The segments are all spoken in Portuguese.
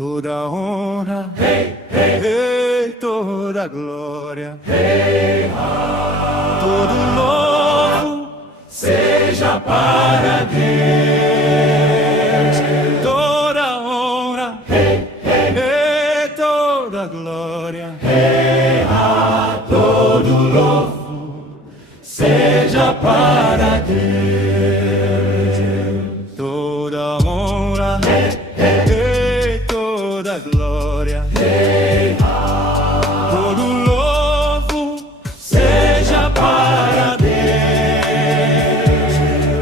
Toda honra, toda glória, todo louvor seja para Deus. Toda honra, toda glória, todo louvor seja para Deus. Toda honra, toda glória, todo louvor seja para Deus.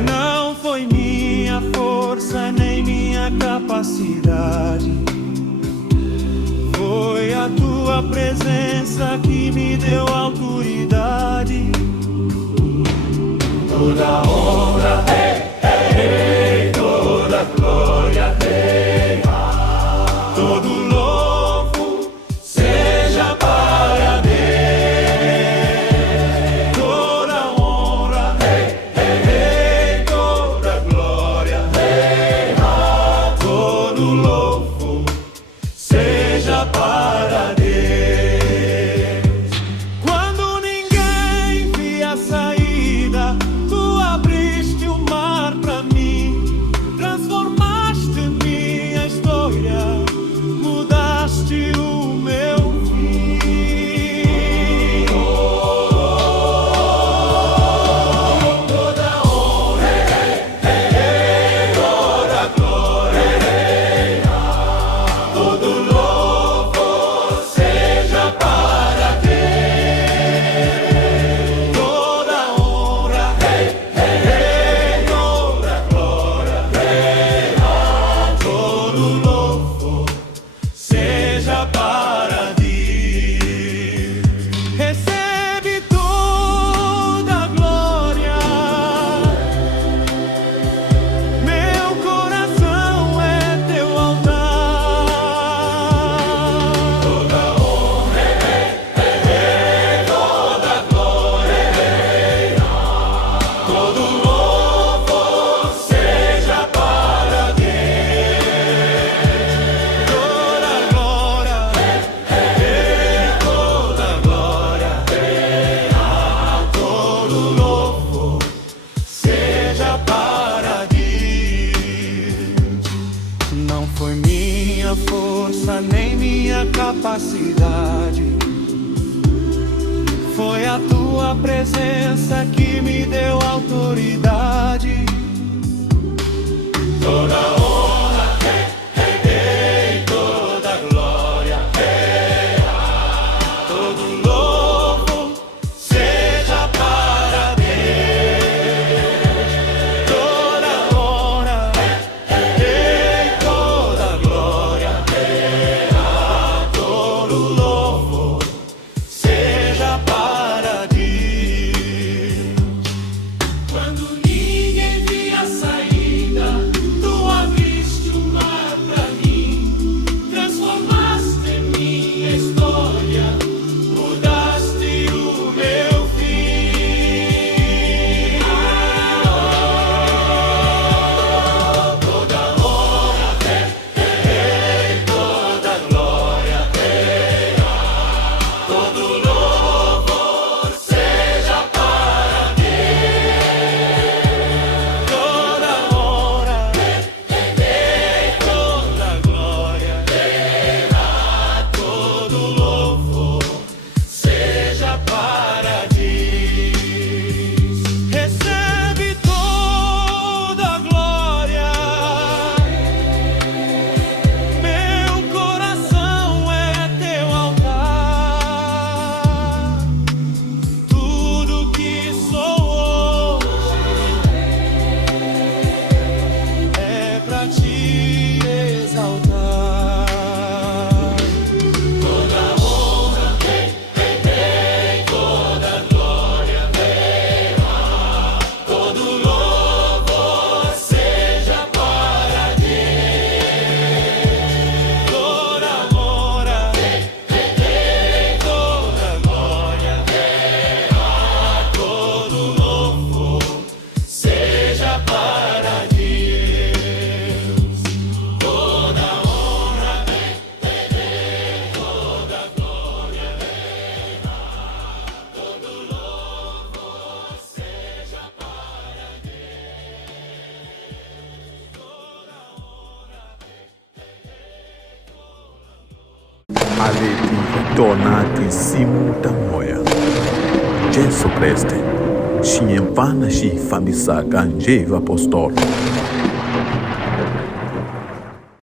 Não foi minha força nem minha capacidade, foi a tua presença que me deu autoridade. Toda honra, toda glória, todo louvor seja para Deus. Toda honra, toda glória, todo louvor seja para Deus. Quando ninguém via saída, tu abriste o mar pra mim, transformaste minha história, mudaste o meu fim. Toda honra, toda glória, todo louvor seja para Deus. Toda honra, toda glória, todo louvor seja para Deus. Recebe toda a glória, meu coração é teu altar. Toda honra, toda glória, todo louvor seja para Deus. Toda glória, toda glória, todo louvor seja para Deus. Não foi minha força nem minha capacidade, foi a tua presença que me deu autoridade. Toda honra, toda glória, todo louvor seja para Deus. Toda honra, toda glória, todo louvor seja para Deus. Quando ninguém via saída, tu abriste aleti tornati simuta moya. Jesu Kriste, xiyemfana xi fambisaka njhevi apostolo.